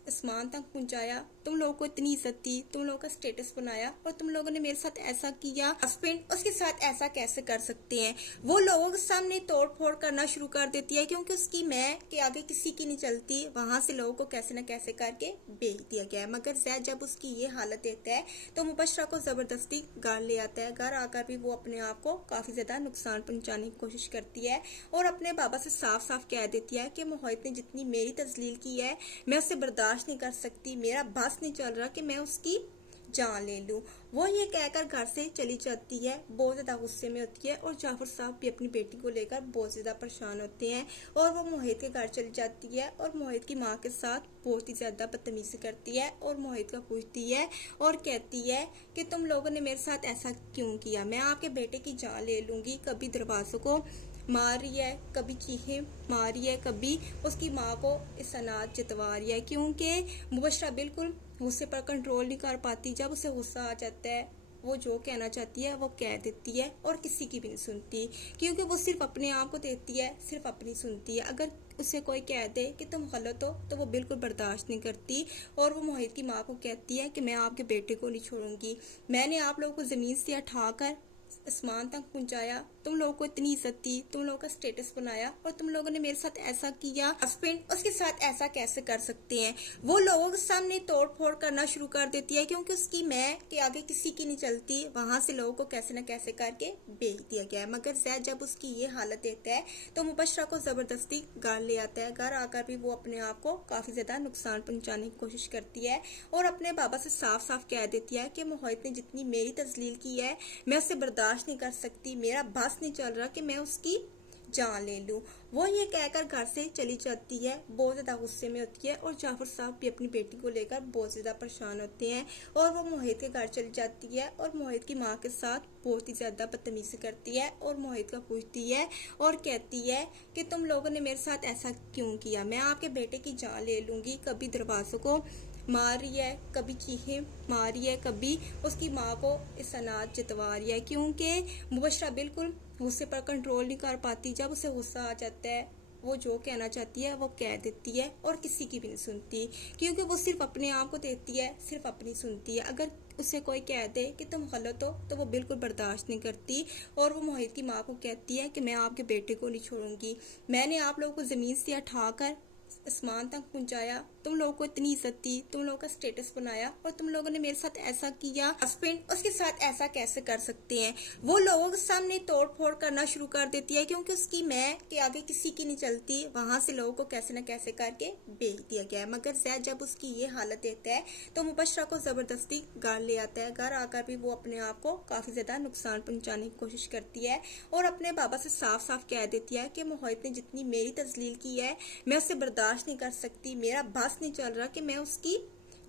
आसमान तक पहुंचाया, तुम लोगों को इतनी इज्जत दी, तुम लोगों का स्टेटस बनाया और तुम लोगों ने मेरे साथ ऐसा किया। हस्बैंड उसके साथ ऐसा कैसे कर सकते हैं? वो लोगों के सामने तोड़ फोड़ करना शुरू कर देती है क्योंकि उसकी मैं के आगे किसी की नहीं चलती। वहां से लोगों को कैसे न कैसे करके बेच दिया गया। मगर जैद जब उसकी ये हालत देता है तो मुबशरा को जबरदस्ती घर ले आता है। घर आकर भी वो अपने आप को काफी ज्यादा नुकसान पहुंचाने की कोशिश करती है और अपने बाबा से साफ साफ कह देती है कि मोहित ने जितनी मेरी तजलील की है मैं उसे बर्दाश्त नहीं कर सकती। मेरा बस नहीं चल रहा कि मैं उसकी जान ले लूं। वो ये कहकर घर से चली जाती है। बहुत ज्यादा गुस्से में होती है और जाफर साहब भी अपनी बेटी को लेकर बहुत ज्यादा परेशान होते हैं और वो मोहित के घर चली जाती है और मोहित की माँ के साथ बहुत ही ज्यादा बदतमीजी करती है और मोहित को पूछती है और कहती है कि तुम लोगों ने मेरे साथ ऐसा क्यों किया? मैं आपके बेटे की जान ले लूंगी। कभी दरवाजों को मार रही है, कभी चीखें मार रही है, कभी उसकी माँ को इस अनाज जितवा रही है, क्योंकि मुबशरा बिल्कुल गुस्से पर कंट्रोल नहीं कर पाती। जब उसे गुस्सा आ जाता है वो जो कहना चाहती है वो कह देती है और किसी की भी नहीं सुनती, क्योंकि वो सिर्फ अपने आप को देती है, सिर्फ अपनी सुनती है। अगर उसे कोई कह दे कि तुम गलत हो तो वो बिल्कुल बर्दाश्त नहीं करती और वो मोहित की माँ को कहती है कि मैं आपके बेटे को नहीं छोड़ूंगी। मैंने आप लोगों को ज़मीन से उठाकर आसमान तक पहुंचाया, तुम लोगों को इतनी इज्जत दी, तुम लोगों का स्टेटस बनाया और तुम लोगों ने मेरे साथ ऐसा किया। हस्बैंड उसके साथ ऐसा कैसे कर सकते हैं? वो लोगों के सामने तोड़ फोड़ करना शुरू कर देती है, क्योंकि उसकी मैं के आगे किसी की नहीं चलती। वहां से लोगों को कैसे न कैसे करके बेच दिया गया है। मगर जैद जब उसकी ये हालत देता है तो मुबशरा को जबरदस्ती घर ले आता है। घर आकर भी वो अपने आप को काफी ज्यादा नुकसान पहुंचाने की कोशिश करती है और अपने बाबा से साफ साफ कह देती है कि मोहित ने जितनी मेरी तजलील की है मैं उससे बर्दाश्त नहीं कर सकती, मेरा बस नहीं चल रहा कि मैं उसकी जान ले लूं। वो ये कहकर घर से चली जाती है, बहुत ज्यादा गुस्से में होती है और जाफर साहब भी अपनी बेटी को लेकर बहुत ज्यादा परेशान होते हैं और वो मोहित के घर चली जाती है और मोहित की माँ के साथ बहुत ही ज्यादा बदतमीजी करती है और मोहित का पूछती है और कहती है कि तुम लोगों ने मेरे साथ ऐसा क्यों किया, मैं आपके बेटे की जान ले लूंगी। कभी दरवाजों को मार रही है, कभी चीखें मार रही है, कभी उसकी माँ को इस अनाज जितवा रही है, क्योंकि मुबशरा बिल्कुल गुस्से पर कंट्रोल नहीं कर पाती। जब उसे गुस्सा आ जाता है वो जो कहना चाहती है वो कह देती है और किसी की भी नहीं सुनती, क्योंकि वो सिर्फ अपने आप को देती है, सिर्फ अपनी सुनती है। अगर उसे कोई कह दे कि तुम गलत हो तो वो बिल्कुल बर्दाश्त नहीं करती और वो मोहित की माँ को कहती है कि मैं आपके बेटे को नहीं छोड़ूंगी। मैंने आप लोगों को ज़मीन से उठाकर आसमान तक पहुंचाया, तुम लोगों को इतनी इज्जत दी, तुम लोगों का स्टेटस बनाया और तुम लोगों ने मेरे साथ ऐसा किया। हस्बैंड उसके साथ ऐसा कैसे कर सकते हैं? वो लोगों के सामने तोड़ फोड़ करना शुरू कर देती है, क्योंकि उसकी मैं के आगे किसी की नहीं चलती। वहां से लोगों को कैसे न कैसे करके बेच दिया गया है। मगर जैद जब उसकी ये हालत देता है तो मुबशरा को जबरदस्ती घर ले आता है। घर आकर भी वो अपने आप को काफी ज्यादा नुकसान पहुंचाने की कोशिश करती है और अपने बाबा से साफ साफ कह देती है कि मोहित ने जितनी मेरी तजलील की है मैं उससे बर्दाश्त नहीं कर सकती, मेरा बस नहीं चल रहा कि मैं उसकी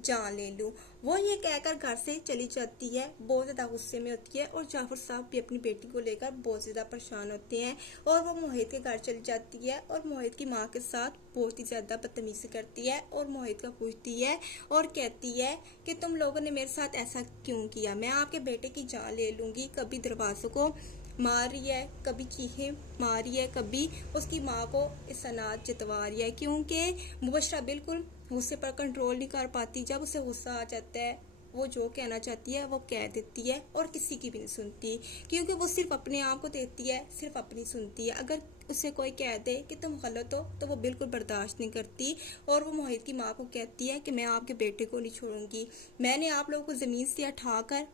जान ले लूं। वो ये कहकर घर से चली जाती है, बहुत ज्यादा गुस्से में होती है और जाफर साहब भी अपनी बेटी को लेकर बहुत ज्यादा परेशान होते हैं और वो मोहित के घर चली जाती है और मोहित की माँ के साथ बहुत ही ज्यादा बदतमीजी करती है और मोहित का पूछती है और कहती है कि तुम लोगों ने मेरे साथ ऐसा क्यों किया, मैं आपके बेटे की जान ले लूंगी। कभी दरवाजों को मार रही है, कभी चीखें मार रही है, कभी उसकी माँ को इस अनाज जितवा रही है, क्योंकि मुबशरा बिल्कुल गुस्से पर कंट्रोल नहीं कर पाती। जब उसे गुस्सा आ जाता है वो जो कहना चाहती है वो कह देती है और किसी की भी नहीं सुनती, क्योंकि वो सिर्फ अपने आप को देती है, सिर्फ अपनी सुनती है। अगर उसे कोई कह दे कि तुम गलत हो तो वो बिल्कुल बर्दाश्त नहीं करती और वो मोहित की माँ को कहती है कि मैं आपके बेटे को नहीं छोड़ूंगी। मैंने आप लोगों को ज़मीन से उठाकर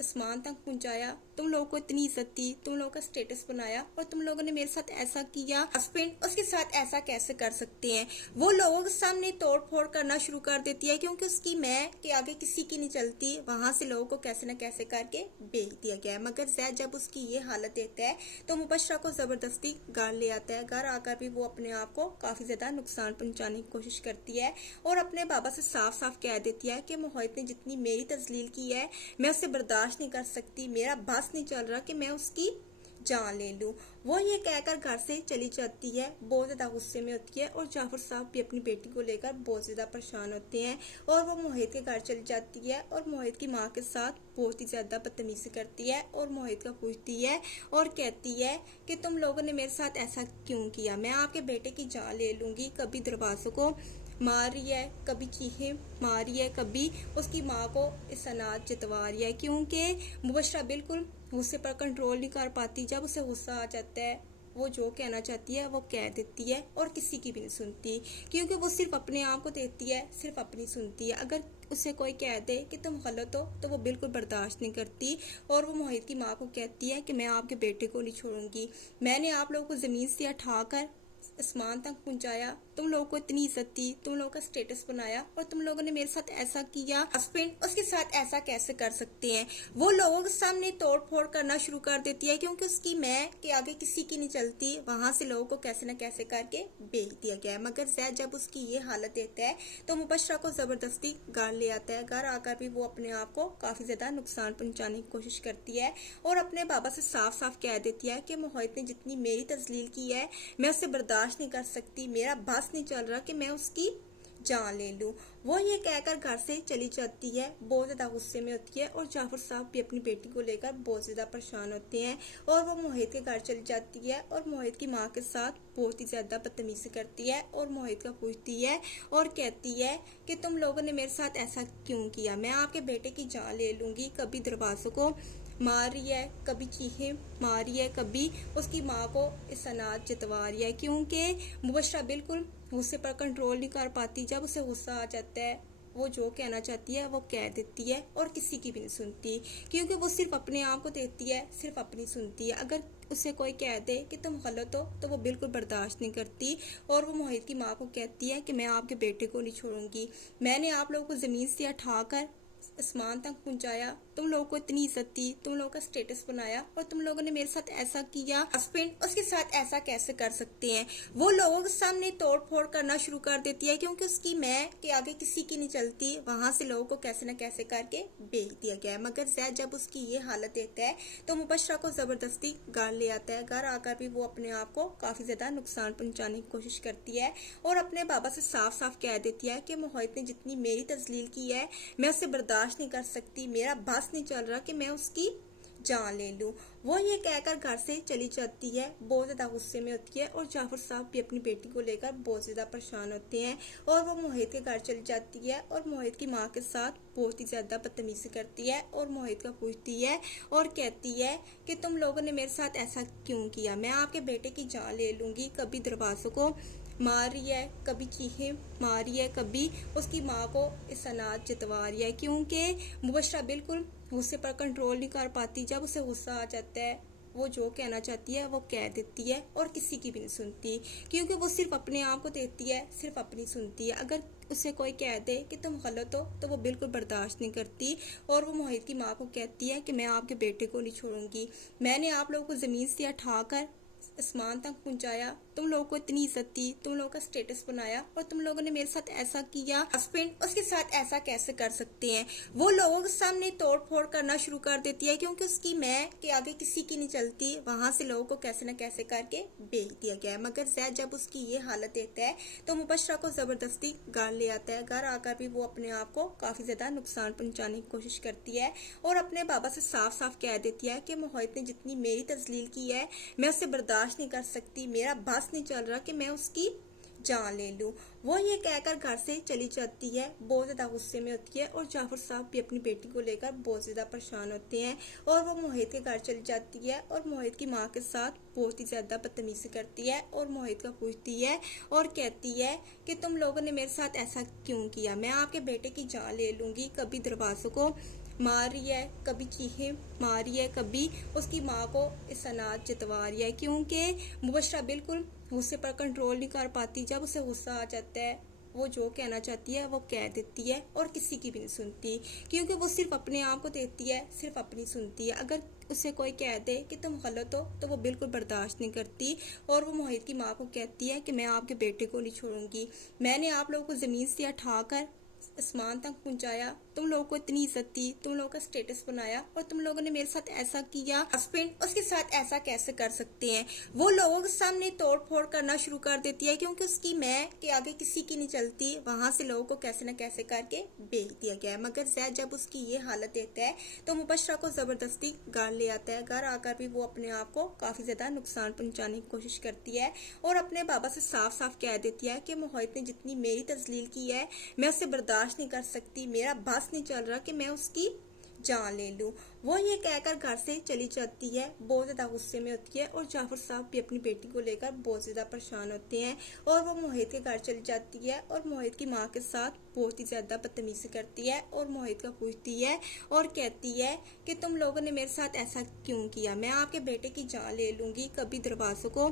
आसमान तक पहुंचाया, तुम लोगों को इतनी इज्जत दी, तुम लोगों का स्टेटस बनाया और तुम लोगों ने मेरे साथ ऐसा किया। हस्बैंड उसके साथ ऐसा कैसे कर सकते हैं? वो लोगों के सामने तोड़ फोड़ करना शुरू कर देती है, क्योंकि उसकी मैं के आगे किसी की नहीं चलती। वहां से लोगों को कैसे न कैसे करके बेच दिया गया है। मगर जैद जब उसकी ये हालत देता है तो मुबशरा को जबरदस्ती घर ले आता है। घर आकर भी वो अपने आप को काफी ज्यादा नुकसान पहुंचाने की कोशिश करती है और अपने बाबा से साफ साफ कह देती है कि मोहित ने जितनी मेरी तजलील की है मैं उससे बर्दाश्त नहीं कर सकती, मेरा बस नहीं चल रहा कि मैं उसकी जान ले लूं। वो ये कहकर घर से चली जाती है, बहुत ज्यादा गुस्से में होती है और जाफर साहब भी अपनी बेटी को लेकर बहुत ज्यादा परेशान होते हैं और वो मोहित के घर चली जाती है और मोहित की माँ के साथ बहुत ही ज्यादा बदतमीजी करती है और मोहित का पूछती है और कहती है कि तुम लोगों ने मेरे साथ ऐसा क्यों किया, मैं आपके बेटे की जान ले लूंगी। कभी दरवाजों को मार रही है, कभी चीखें मार रही है, कभी उसकी माँ को इस अनाज जितवा रही है, क्योंकि मुबशरा बिल्कुल गुस्से पर कंट्रोल नहीं कर पाती। जब उसे गुस्सा आ जाता है वो जो कहना चाहती है वो कह देती है और किसी की भी नहीं सुनती, क्योंकि वो सिर्फ अपने आप को देती है, सिर्फ अपनी सुनती है। अगर उसे कोई कह दे कि तुम गलत हो तो वो बिल्कुल बर्दाश्त नहीं करती और वो मोहित की माँ को कहती है कि मैं आपके बेटे को नहीं छोड़ूंगी। मैंने आप लोगों को ज़मीन से उठाकर आसमान तक पहुंचाया, तुम लोगों को इतनी इज्जत दी, तुम लोगों का स्टेटस बनाया और तुम लोगों ने मेरे साथ ऐसा किया। हस्बैंड उसके साथ ऐसा कैसे कर सकते हैं? वो लोगों के सामने तोड़ फोड़ करना शुरू कर देती है क्योंकि उसकी मैं के आगे किसी की नहीं चलती। वहां से लोगों को कैसे न कैसे करके बेच दिया गया है। मगर जैद जब उसकी ये हालत देखता है तो मुबशरा को जबरदस्ती घर ले आता है। घर आकर भी वो अपने आप को काफी ज्यादा नुकसान पहुंचाने की कोशिश करती है और अपने बाबा से साफ साफ कह देती है कि मोहित ने जितनी मेरी तजलील की है मैं उससे बर्दाश्त नहीं कर सकती। मेरा बस नहीं चल रहा कि मैं उसकी जान ले लूं। वो ये कहकर घर से चली जाती है। बहुत ज्यादा गुस्से में होती है और जाफर साहब भी अपनी बेटी को लेकर बहुत ज्यादा परेशान होते हैं और वो मोहित के घर चली जाती है और मोहित की माँ के साथ बहुत ही ज्यादा बदतमीजी करती है और मोहित का पूछती है और कहती है कि तुम लोगों ने मेरे साथ ऐसा क्यों किया? मैं आपके बेटे की जान ले लूंगी। कभी दरवाजों को मार रही है, कभी चीखें मार रही है, कभी उसकी माँ को इस अनाज जितवा रही है क्योंकि मुबशरा बिल्कुल गुस्से पर कंट्रोल नहीं कर पाती। जब उसे गुस्सा आ जाता है वो जो कहना चाहती है वो कह देती है और किसी की भी नहीं सुनती क्योंकि वो सिर्फ अपने आप को देखती है, सिर्फ अपनी सुनती है। अगर उसे कोई कह दे कि तुम गलत हो तो वो बिल्कुल बर्दाश्त नहीं करती और वो मोहित की माँ को कहती है कि मैं आपके बेटे को नहीं छोड़ूंगी। मैंने आप लोगों को जमीन से उठाकर आसमान तक पहुंचाया, तुम लोगों को इतनी इज्जत दी, तुम लोगों का स्टेटस बनाया और तुम लोगों ने मेरे साथ ऐसा किया। हस्बैंड उसके साथ ऐसा कैसे कर सकते हैं? वो लोगों के सामने तोड़ फोड़ करना शुरू कर देती है क्योंकि उसकी मैं के आगे किसी की नहीं चलती। वहां से लोगों को कैसे न कैसे करके बेच दिया गया है। मगर जैद जब उसकी ये हालत देखता है तो मुबशरा को जबरदस्ती घर ले आता है। घर आकर भी वो अपने आप को काफी ज्यादा नुकसान पहुंचाने की कोशिश करती है और अपने बाबा से साफ साफ कह देती है कि मोहित ने जितनी मेरी तजलील की है मैं उससे बर्दाश्त नहीं कर सकती। मेरा बस नहीं चल रहा कि मैं उसकी जान ले लूं। वो ये कहकर घर से चली जाती है। बहुत ज्यादा गुस्से में होती है और जाफर साहब भी अपनी बेटी को लेकर बहुत ज्यादा परेशान होते हैं और वो मोहित के घर चली जाती है और मोहित की माँ के साथ बहुत ही ज्यादा बदतमीजी करती है और मोहित का पूछती है और कहती है कि तुम लोगों ने मेरे साथ ऐसा क्यों किया? मैं आपके बेटे की जान ले लूंगी। कभी दरवाजों को मार रही है, कभी चीखें मार रही है, कभी उसकी माँ को इस अनाज जितवा रही है क्योंकि मुबशरा बिल्कुल गुस्से पर कंट्रोल नहीं कर पाती। जब उसे गुस्सा आ जाता है वो जो कहना चाहती है वो कह देती है और किसी की भी नहीं सुनती क्योंकि वो सिर्फ अपने आप को देखती है, सिर्फ अपनी सुनती है। अगर उसे कोई कह दे कि तुम गलत हो तो वो बिल्कुल बर्दाश्त नहीं करती और वो मोहित की माँ को कहती है कि मैं आपके बेटे को नहीं छोड़ूंगी। मैंने आप लोगों को जमीन से उठाकर आसमान तक पहुंचाया, तुम लोगों को इतनी इज्जत दी, तुम लोगों का स्टेटस बनाया और तुम लोगों ने मेरे साथ ऐसा किया। हस्बैंड उसके साथ ऐसा कैसे कर सकते हैं? वो लोगों के सामने तोड़ फोड़ करना शुरू कर देती है क्योंकि उसकी मैं के आगे किसी की नहीं चलती। वहां से लोगों को कैसे न कैसे करके बेच दिया गया है। मगर जैद जब उसकी ये हालत देखता है तो मुबशरा को जबरदस्ती घर ले आता है। घर आकर भी वो अपने आप को काफी ज्यादा नुकसान पहुंचाने की कोशिश करती है और अपने बाबा से साफ साफ कह देती है कि मोहित ने जितनी मेरी तजलील की है मैं उससे बर्दाश्त नहीं कर सकती। मेरा बस नहीं चल रहा कि मैं उसकी जान ले लूं। वो ये कहकर घर से चली जाती है। बहुत ज्यादा गुस्से में होती है और जाफर साहब भी अपनी बेटी को लेकर बहुत ज्यादा परेशान होते हैं और वो मोहित के घर चली जाती है और मोहित की माँ के साथ बहुत ही ज्यादा बदतमीजी करती है और मोहित का पूछती है और कहती है कि तुम लोगों ने मेरे साथ ऐसा क्यों किया? मैं आपके बेटे की जान ले लूंगी। कभी दरवाजों को मार रही है, कभी चीखें मार रही है, कभी उसकी माँ को इस अनाज जितवा रही है क्योंकि मुबशरा बिल्कुल गुस्से पर कंट्रोल नहीं कर पाती। जब उसे गुस्सा आ जाता है वो जो कहना चाहती है वो कह देती है और किसी की भी नहीं सुनती क्योंकि वो सिर्फ अपने आप को देखती है, सिर्फ अपनी सुनती है। अगर उसे कोई कह दे कि तुम गलत हो तो वो बिल्कुल बर्दाश्त नहीं करती और वो मोहित की माँ को कहती है कि मैं आपके बेटे को नहीं छोड़ूंगी। मैंने आप लोगों को जमीन से उठाकर आसमान तक पहुंचाया, तुम लोगों को इतनी इज्जत दी, तुम लोगों का स्टेटस बनाया और तुम लोगों ने मेरे साथ ऐसा किया। हस्बैंड उसके साथ ऐसा कैसे कर सकते हैं? वो लोगों के सामने तोड़ फोड़ करना शुरू कर देती है क्योंकि उसकी मैं के आगे किसी की नहीं चलती। वहां से लोगों को कैसे न कैसे करके बेच दिया गया है। मगर जैद जब उसकी ये हालत देखता है तो मुबशरा को जबरदस्ती घर ले आता है। घर आकर भी वो अपने आप को काफी ज्यादा नुकसान पहुंचाने की कोशिश करती है और अपने बाबा से साफ साफ कह देती है कि मोहित ने जितनी मेरी तजलील की है मैं उससे बर्दाश्त नहीं कर सकती। मेरा बस नहीं चल रहा कि मैं उसकी जान ले लूं। वो ये कहकर घर से चली जाती है। बहुत ज्यादा गुस्से में होती है और जाफर साहब भी अपनी बेटी को लेकर बहुत ज्यादा परेशान होते हैं और वो मोहित के घर चली जाती है और मोहित की माँ के साथ बहुत ही ज्यादा बदतमीजी करती है और मोहित का पूछती है और कहती है कि तुम लोगों ने मेरे साथ ऐसा क्यों किया? मैं आपके बेटे की जान ले लूंगी। कभी दरवाजों को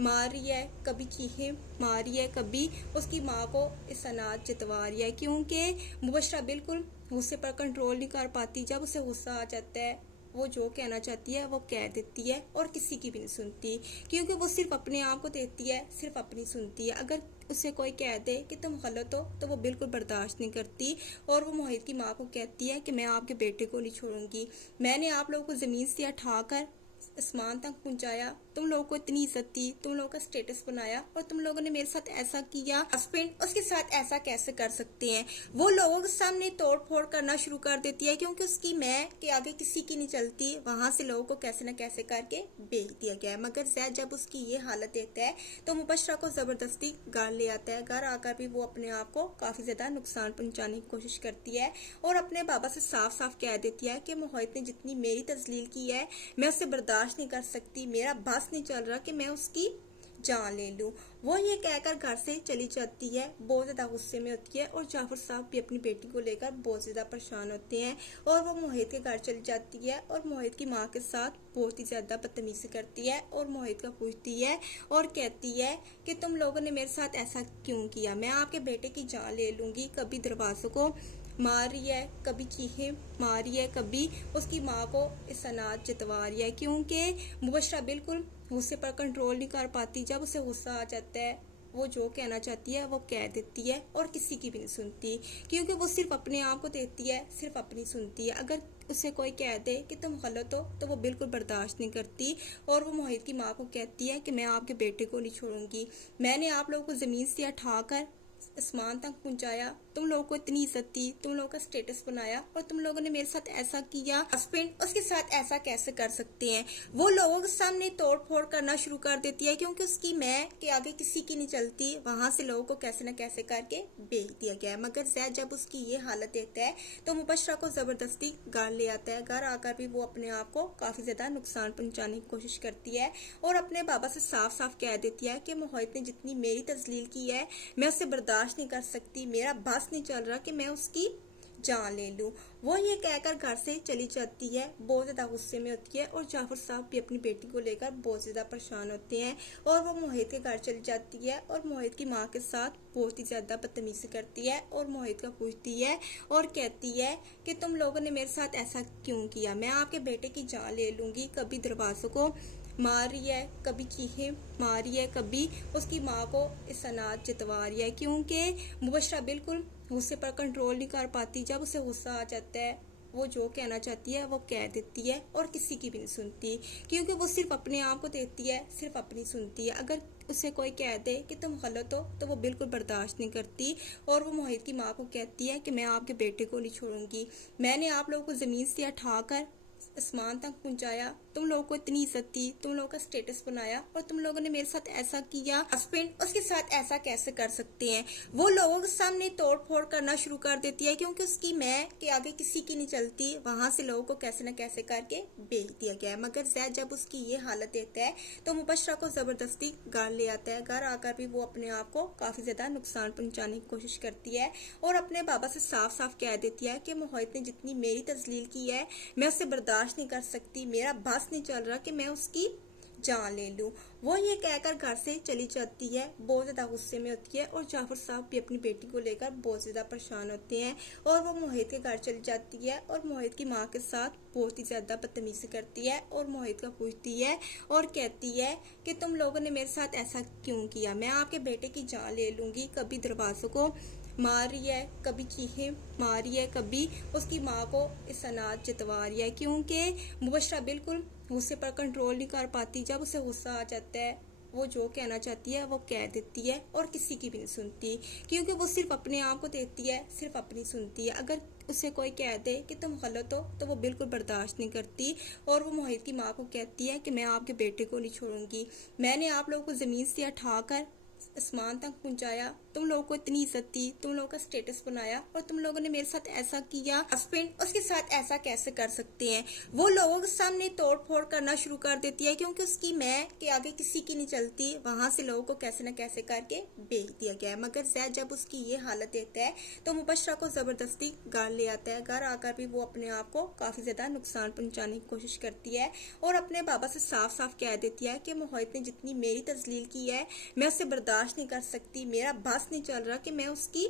मार रही है, कभी चीखें मार रही है, कभी उसकी माँ को इस अनाज जितवा रही है, क्योंकि मुबशरा बिल्कुल गुस्से पर कंट्रोल नहीं कर पाती। जब उसे गुस्सा आ जाता है वो जो कहना चाहती है वो कह देती है और किसी की भी नहीं सुनती, क्योंकि वो सिर्फ अपने आप को देती है, सिर्फ अपनी सुनती है। अगर उसे कोई कह दे कि तुम गलत हो तो वो बिल्कुल बर्दाश्त नहीं करती और वो मोहित की माँ को कहती है कि मैं आपके बेटे को नहीं छोड़ूंगी। मैंने आप लोगों को ज़मीन से उठाकर आसमान तक पहुंचाया, तुम लोगों को इतनी इज्जत दी, तुम लोगों का स्टेटस बनाया और तुम लोगों ने मेरे साथ ऐसा किया। हस्बैंड उसके साथ ऐसा कैसे कर सकते हैं? वो लोगों के सामने तोड़ फोड़ करना शुरू कर देती है, क्योंकि उसकी मैं के आगे किसी की नहीं चलती। वहां से लोगों को कैसे न कैसे करके बेच दिया गया है। मगर जैद जब उसकी ये हालत देखता है तो मुबशरा को जबरदस्ती घर ले आता है। घर आकर भी वो अपने आप को काफी ज्यादा नुकसान पहुंचाने की कोशिश करती है और अपने बाबा से साफ साफ कह देती है कि मोहित ने जितनी मेरी तजलील की है मैं उससे बर्दाश्त नहीं कर सकती, मेरा बस नहीं चल रहा कि मैं उसकी जान ले लूं। वो ये कहकर घर से चली जाती है, बहुत ज्यादा गुस्से में होती है और जाफर साहब भी अपनी बेटी को लेकर बहुत ज्यादा परेशान होते हैं और वो मोहित के घर चली जाती है और मोहित की माँ के साथ बहुत ही ज्यादा बदतमीजी करती है और मोहित का पूछती है और कहती है कि तुम लोगों ने मेरे साथ ऐसा क्यों किया, मैं आपके बेटे की जान ले लूंगी। कभी दरवाजों को मार रही है, कभी चीखें मार रही है, कभी उसकी माँ को इस अनाज जितवा रही है, क्योंकि मुबशरा बिल्कुल गुस्से पर कंट्रोल नहीं कर पाती। जब उसे गुस्सा आ जाता है वो जो कहना चाहती है वो कह देती है और किसी की भी नहीं सुनती, क्योंकि वो सिर्फ अपने आप को देती है, सिर्फ अपनी सुनती है। अगर उसे कोई कह दे कि तुम गलत हो तो वो बिल्कुल बर्दाश्त नहीं करती और वो मोहित की माँ को कहती है कि मैं आपके बेटे को नहीं छोड़ूंगी। मैंने आप लोगों को ज़मीन से उठाकर आसमान तक पहुंचाया, तुम लोगों को इतनी इज्जत दी, तुम लोगों का स्टेटस बनाया और तुम लोगों ने मेरे साथ ऐसा किया। हस्बैंड उसके साथ ऐसा कैसे कर सकते हैं? वो लोगों के सामने तोड़ फोड़ करना शुरू कर देती है, क्योंकि उसकी मैं के आगे किसी की नहीं चलती। वहां से लोगों को कैसे न कैसे करके बेच दिया गया है। मगर जैद जब उसकी ये हालत देखता है तो मुबशरा को जबरदस्ती घर ले आता है। घर आकर भी वो अपने आप को काफी ज्यादा नुकसान पहुंचाने की कोशिश करती है और अपने बाबा से साफ साफ कह देती है कि मोहित ने जितनी मेरी तजलील की है मैं उससे बर्दाश्त नहीं कर सकती, मेरा बस नहीं चल रहा कि मैं उसकी जान ले लूं। वो ये कहकर घर से चली जाती है, बहुत ज्यादा गुस्से में होती है और जाफर साहब भी अपनी बेटी को लेकर बहुत ज्यादा परेशान होते हैं और वो मोहित के घर चली जाती है और मोहित की माँ के साथ बहुत ही ज्यादा बदतमीजी करती है और मोहित का पूछती है और कहती है कि तुम लोगों ने मेरे साथ ऐसा क्यों किया, मैं आपके बेटे की जान ले लूंगी। कभी दरवाजों को मार रही है, कभी चीखें मार रही है, कभी उसकी माँ को इस अनाज जितवा रही है, क्योंकि मुबशरा बिल्कुल गुस्से पर कंट्रोल नहीं कर पाती। जब उसे गुस्सा आ जाता है वो जो कहना चाहती है वो कह देती है और किसी की भी नहीं सुनती, क्योंकि वो सिर्फ अपने आप को देती है, सिर्फ अपनी सुनती है। अगर उसे कोई कह दे कि तुम गलत हो तो वो बिल्कुल बर्दाश्त नहीं करती और वो मोहित की माँ को कहती है कि मैं आपके बेटे को नहीं छोड़ूंगी। मैंने आप लोगों को ज़मीन से उठाकर आसमान तक पहुंचाया, तुम लोगों को इतनी इज्जत दी, तुम लोगों का स्टेटस बनाया और तुम लोगों ने मेरे साथ ऐसा किया। हस्बैंड उसके साथ ऐसा कैसे कर सकते हैं? वो लोगों के सामने तोड़ फोड़ करना शुरू कर देती है, क्योंकि उसकी मैं के आगे किसी की नहीं चलती। वहां से लोगों को कैसे न कैसे करके बेच दिया गया है। मगर जैद जब उसकी ये हालत देखता है तो मुबशरा को जबरदस्ती घर ले आता है। घर आकर भी वो अपने आप को काफी ज्यादा नुकसान पहुंचाने की कोशिश करती है और अपने बाबा से साफ साफ कह देती है कि मोहित ने जितनी मेरी तजलील की है मैं उससे बर्दाश्त नहीं कर सकती, मेरा बस नहीं चल रहा कि मैं उसकी जान ले लूं। वो ये कहकर घर से चली जाती है, बहुत ज्यादा गुस्से में होती है और जाफर साहब भी अपनी बेटी को लेकर बहुत ज्यादा परेशान होते हैं और वो मोहित के घर चली जाती है और मोहित की माँ के साथ बहुत ही ज्यादा बदतमीजी करती है और मोहित का पूछती है और कहती है कि तुम लोगों ने मेरे साथ ऐसा क्यों किया, मैं आपके बेटे की जान ले लूंगी। कभी दरवाजों को मार रही है, कभी चीखें मार रही है, कभी उसकी माँ को इस अनाज जितवा रही है, क्योंकि मुबशरा बिल्कुल गुस्से पर कंट्रोल नहीं कर पाती। जब उसे गुस्सा आ जाता है वो जो कहना चाहती है वो कह देती है और किसी की भी नहीं सुनती, क्योंकि वो सिर्फ अपने आप को देती है, सिर्फ अपनी सुनती है। अगर उसे कोई कह दे कि तुम गलत हो तो वो बिल्कुल बर्दाश्त नहीं करती और वो मोहित की माँ को कहती है कि मैं आपके बेटे को नहीं छोड़ूंगी। मैंने आप लोगों को ज़मीन से उठाकर आसमान तक पहुंचाया, तुम लोगों को इतनी इज्जत दी, तुम लोगों का स्टेटस बनाया, और तुम लोगों ने मेरे साथ ऐसा किया। हस्बैंड उसके साथ ऐसा कैसे कर सकते हैं? वो लोगों के सामने तोड़ फोड़ करना शुरू कर देती है, क्योंकि उसकी मैं के आगे किसी की नहीं चलती। वहां से लोगों को कैसे न कैसे करके बेच दिया गया है। मगर जैद जब उसकी ये हालत देता है तो मुबशरा को जबरदस्ती घर ले आता है। घर आकर भी वो अपने आप को काफी ज्यादा नुकसान पहुंचाने की कोशिश करती है और अपने बाबा से साफ साफ कह देती है कि मोहित ने जितनी मेरी तजलील की है मैं उसे बर्दाश्त नहीं कर सकती, मेरा बस नहीं चल रहा कि मैं उसकी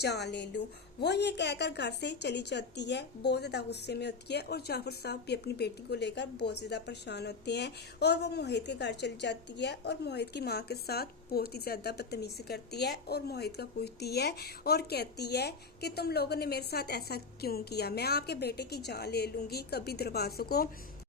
जान ले लूं। वो ये कहकर घर से चली जाती है, बहुत ज्यादा गुस्से में होती है, और जाफर साहब भी अपनी बेटी को लेकर बहुत ज्यादा परेशान होते हैं और वो मोहित के घर चली जाती है और मोहित की माँ के साथ बहुत ही ज्यादा बदतमीजी करती है और मोहित का पूछती है और कहती है कि तुम लोगों ने मेरे साथ ऐसा क्यों किया, मैं आपके बेटे की जान ले लूंगी, कभी दरवाजों को